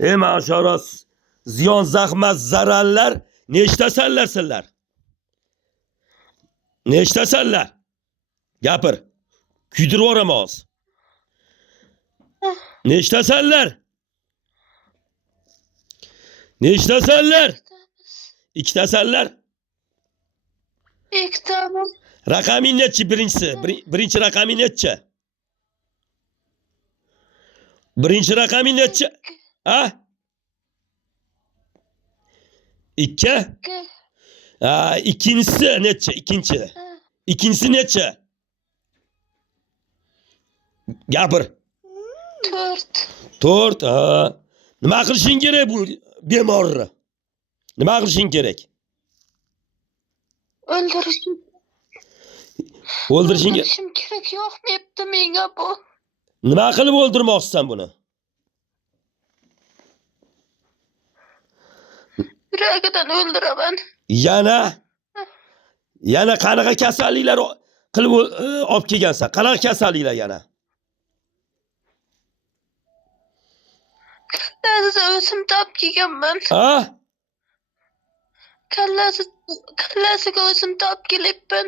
Maşallah. Ziyon, zahmat, zararlar nechtasanlar sizlar? Nechtasanlar? Gapir. Kuydirib yuboraman hozir. Nechtasanlar? Nechtasanlar? Ikkitasanlar? Ikkitami? Raqaming nechi birinchisi? Birinchi raqaming nechi? Birinchi raqaming nechi? Ha? 2? Ha, ikkinchisi nechi? Ikkinchisi nechi? Gapir. 4. 4. Ha. Nima qilishing kerak bu bemorni? Nima qilishing kerak? O'ldirishim kerak yo'qmabdi menga bu. Nima qilib o'ldirmoqchisan buni? Yuragidan o'ldiraman. Yana qanaqa kasalliklar qilib olib kelgansan? Qanaqa kasalliklar yana? Kallasiga o'simta olib kelganman. Ha? Kallasiga o'simta olib kelibman.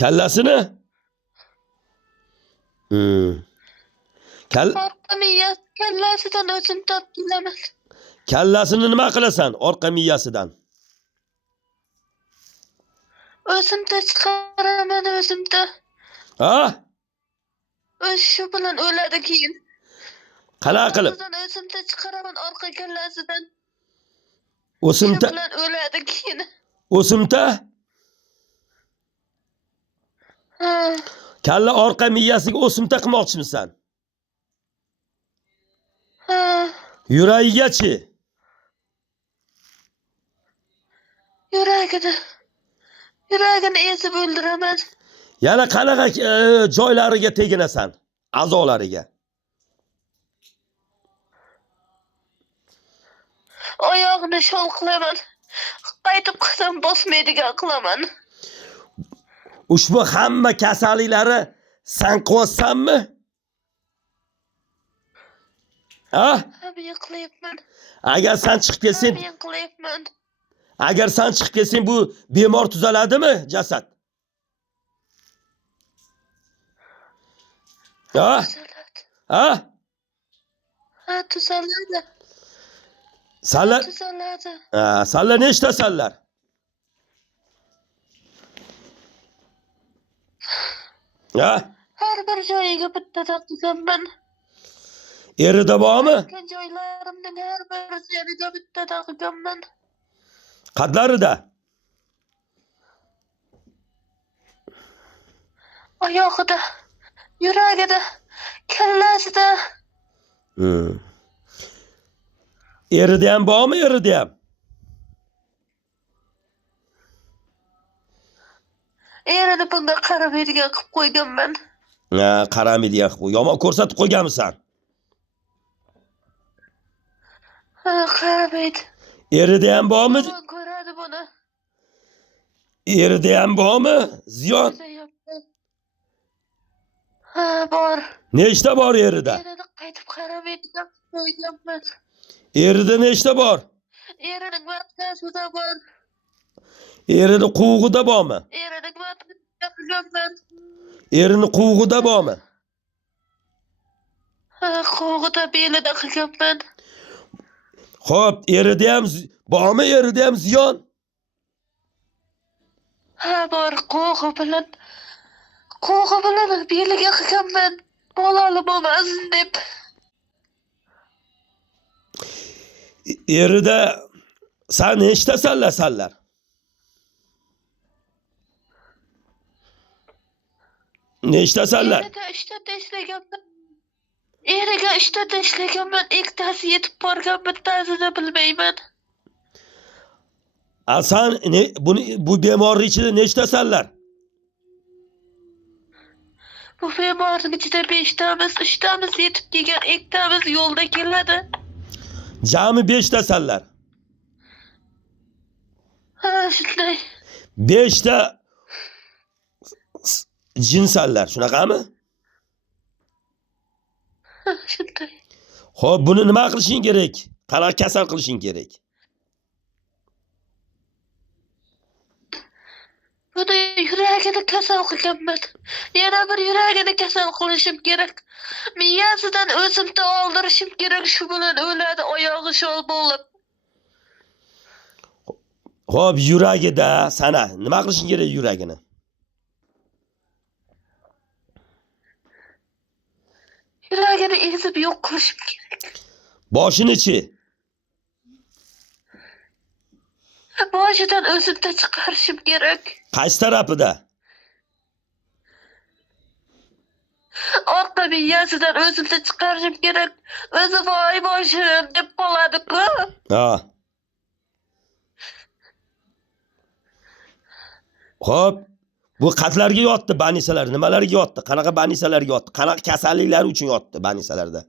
Kallasini? Orqa kallasidan o'simta olib kelaman. Kallasini nima qilasan? Orqa miyasidan. O'simta chiqaraman, o'simta. Ha? Shu bilan o'ladi keyin. Qanaqa qilib? O'simta chiqaraman orqa kallasidan. O'simta Shu bilan o'ladi keyin. O'simta? Ha. Kalla orqa miyasiga o'simta qilmoqchimisan? Ha. Yuragigachi? Yuragini ezib o'ldiraman. Yana qanaqa joylariga teginasan? A'zolariga. Oyog'ini sho'l qilaman. Qaytib qadam bosmaydigan qilaman. Ushbu hamma kasalliklari san qilyapsanmi? Ha? Men qilyapman. Agar san chiqib kelsang, Men qilyapman. agar san chiqib kelsang bu bemor tuzaladimi jasad? Ha? Ha? Ha, tuzaladi. Sanlar? Tuzaladi. Ha, sanlar nechtasanlar? Ha? Har bir joyiga bitta taqizamman. Erida bormi? Joylarimning har bir joyiga bitta taqizamman. Qadlarida? Oyog'ida, yuragida, kallasida. Erida ham bormi, erida ham? Erini bunga qaramaydigan qilib qo'yganman. Ha, qaramaydigan qilib. Yomon ko'rsatib qo'yganmisan? Ha, qaramaydi. Erida ham bormi? Yomon ko'radi buni. Erida ham bormi? Ziyon. Ha, bor. Nechta bor erida? Erini qaytib qaramaydigan qilib qo'yganman. Erida nechta bor? Erining markazida bor. Erini quvug'ida bormi? Erining markazida qilganman. Erini quvug'ida bormi? Ha, quvug'ida belida qilganman. Xo'p, erida ham bormi? Erida ham ziyon? Ha, bor. Quvug'i bilan beliga qilganman. Bolali bo'lmasin deb. Erida san nechtasanlar? Nechtasanlar? Eriga 3 ta tashlaganman. Ikkitasi yetib borgan, bittasini bilmayman. San bu bemorning ichida nechtasanlar? Bu bemorning ichida 5 tamiz, 3 tamiz yetib kelgan, 2 tamiz yo'lda keladi. Jami 5tasanlar. Ha, shunday. 5 ta jinsanlar, shunaqami? Shunday. Xo'p, buni nima qilishing kerak? Qanaqa kasal qilishing kerak? Buni yuragini kasal qilganman. Yana bir yuragini kasal qilishim kerak. Miyasidan o'zimni oldirishim kerak. Shu bilan o'ladi oyog'i shol bo'lib. Xo'p, yuragida sana nima qilishing kerak yuragini? Yuragini ezib yo'q qilishim kerak. Boshini-chi? Boshidan o'zimni chiqarishim kerak. Qaysi tarafida? Orqa miyasidan o'zimni chiqarishim kerak. O'zi voy boshim deb qoladi-ku. Ha. Xo'p, bu qatlarga yotdi banisalar, nimalarga yotdi? Qanaqa banisalarga yotdi? Qanaqa kasalliklar uchun yotdi banisalarda?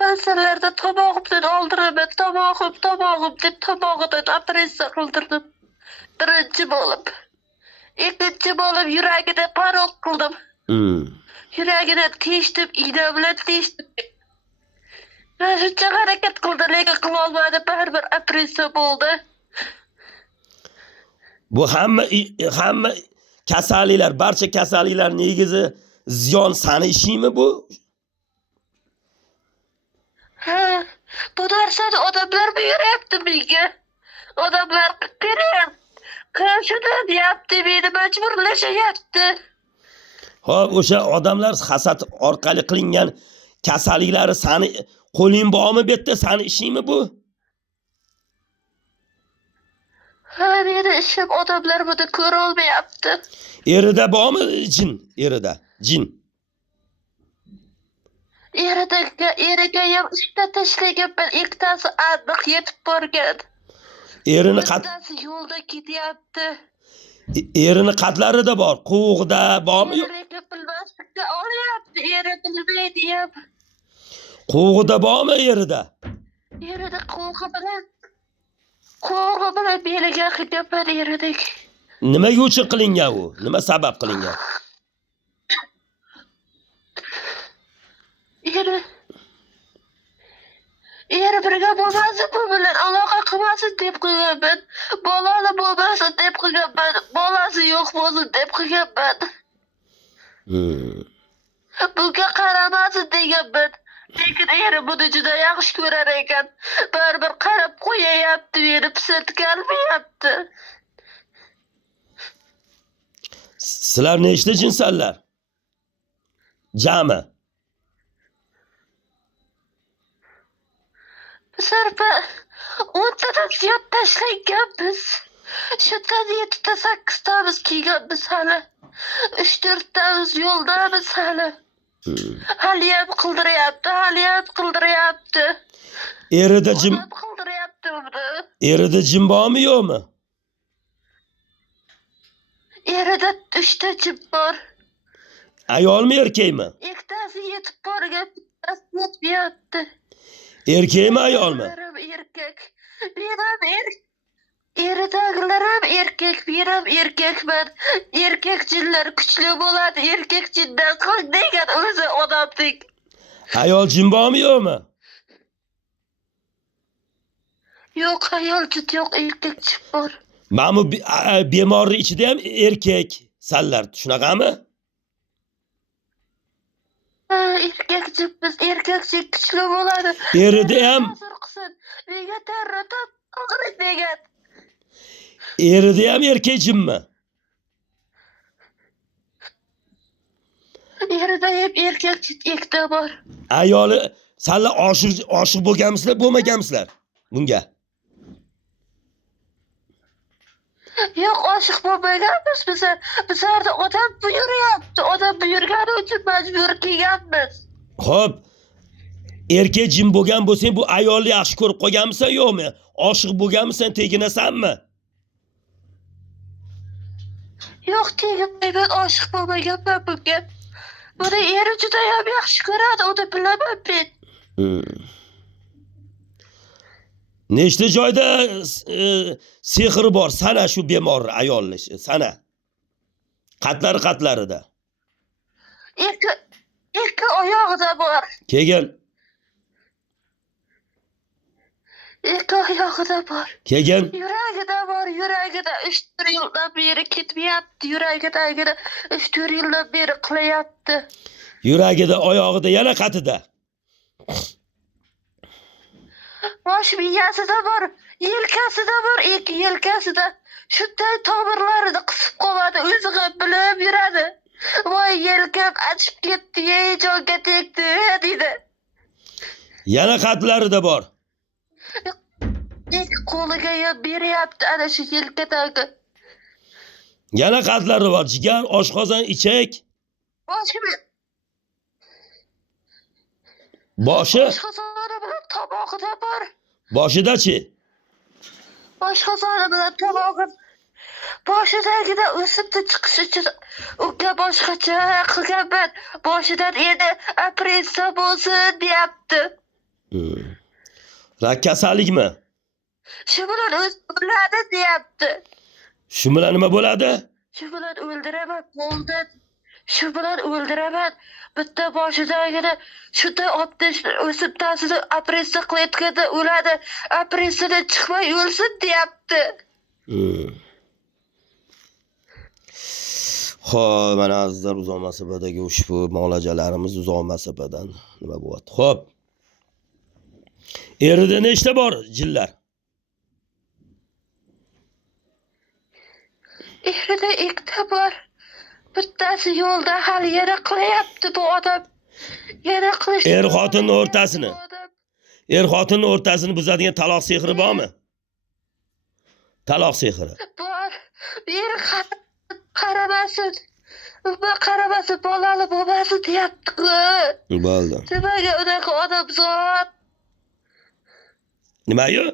Ba'zilarda tomog'imdan oldiraman, tomog'im deb tomog'idan operatsiya qildirdim. Birinchi bo'lib. Ikkinchi bo'lib yuragida parok qildim. Yuragini teshdim, igna bilan teshdim. Men shuncha harakat qildim, lekin qila olmadim, baribir operatsiya bo'ldi. Bu hamma kasalliklar, barcha kasalliklar negizi ziyon sani ishingmi bu? Ha, bu narsani odamlar buyuryapti menga. Odamlar qilyapti. Qanchadan deyapti, meni majburlashyapti. Xo'p, o'sha odamlar hasad orqali qilingan kasalliklari sani qo'ling bormi bu yerda, sani ishingmi bu? Ha, meni ishim odamlar buni ko'ra olmayapti. Erida bormi jin? Erida, jin. Eriga ham 3 ta tashlaganman, ikkitasi aniq yetib borgan. Erini Ikkitasi yo'lda ketyapti. Erini qatlarida bor, quvug'ida bormi yo'q? Eriga bilmaslikka olyapti, eri bilmaydi ham. Quvug'ida bormi erida? Erida quvg'i bilan beliga qilganman eridik. Nimaga uchun qilingan u? Nima sabab qilingan? Eri birga bo'lmasin, bu bilan aloqa qilmasin deb qilganman. Bolali bo'lmasin deb qilganman. Bolasi yo'q bo'lsin deb qilganman. Bunga qaramasin deganman. Lekin eri buni juda yaxshi ko'rar ekan. Baribir qarab qo'yayapti, meni pisatgalmayapti. Sizlar nechta jinsanlar? Jami. Sarpa 10 tadan ziyod tashlanganmiz. Shundan 7 ta 8 tamiz kelganmiz hali. 3-4 tamiz yo'ldamiz hali. Haliyam qildiryapti. Erida jim qildiryapti buni. Erida jim bormi yo'qmi? Erida 3 ta jim bor. Ayolmi erkakmi? Ikkitasi yetib borgan, bittasi yetmayapti. Erkakmi ayolmi? Erkak. Eridagilar ham erkak, men ham erkakman. Erkak jinlar kuchli bo'ladi, erkak jindan qo'rq degan o'zi odamdek. Ayol jin bormi yo'qmi? Yo'q, ayol jin yo'q, erkak jin bor. Mana bu bemorning ichida ham erkak sanlar, shunaqami? Ha, erkak jinmiz, erkak jin kuchli bo'ladi. Erida ham Nega tarratib qilib degan. Erida ham erkak jinmi? Erida ham erkak jin ikkita bor. Ayoli sanlar oshiq bo'lganmisizlar, bo'lmaganmisizlar bunga? Yo'q, oshiq bo'lmaganmiz biz. Bizlarda odam buyuryapti. Odam buyurgani uchun majbur kelganmiz. Xo'p, erkak jin bo'lgan bo'lsang, bu ayolni yaxshi ko'rib qolganmisan yo'qmi? Oshiq bo'lganmisan, teginasanmi? Yo'q, tegmayman, oshiq bo'lmaganman bunga. Buni eri juda ham yaxshi ko'radi, uni bilaman men. Nechta joyda sehr bor, sana shu bemor ayolni, sana. Qatlarida. ikki oyog'ida bor. Kelgan. Ikki oyog'ida bor. Kelgan. Yuragida bor, yuragida 3-4 yildan beri ketmayapti. Yuragidagini 3-4 yildan beri qilyapti. Yuragida, oyog'ida, yana qatida. Bosh miyasida bor, yelkasida bor, ikki yelkasida. Shunday tomirlarini qisib qoladi, o'zi ham bilib yuradi. Voy, yelkam achib ketdi, jonga tegdi, deydi. Yana qatlarida bor. Ikki qo'liga ham beryapti ana shu yelkadagi. Yana qatlari bor. Jigar, oshqozon, ichak. Boshi. Oshqozoni bilan tomog'ida bor. Boshidachi? Oshqozoni bilan tomog'i. Boshidagida o'sibdi chiqish uchun unga boshqacha qilganman. Boshidan endi operatsiya bo'lsin deyapti. Rak kasallikmi? Shu bilan o'ladi deyapti. Shu bilan nima bo'ladi? Shu bilan o'ldiraman, bo'ldi. Shu bilan o'ldiraman. Bitta boshidagini shunday o'simtasini operatsiya qilayotganda o'ladi. Operatsiyadan chiqmay o'lsin deyapti. Xo'p, mana azizlar, uzoq masofaddagi ushbu muolajalarimiz uzoq masofadan nima bo'lyapti? Xo'p. Erida nechta bor jinlar? Erida ikkita bor. Bittasi yo'lda hali yana qilyapti bu odam. Yana qilish. Er xotinning o'rtasini. Er xotinning o'rtasini buzadigan taloq sehri bormi? Taloq sehri. Bor. Bir qaramasin. Qaramasin, bolali bo'lmasin deyapti-ku. Bo'ldi. Nimaga unaqa odam zot? Nimayu?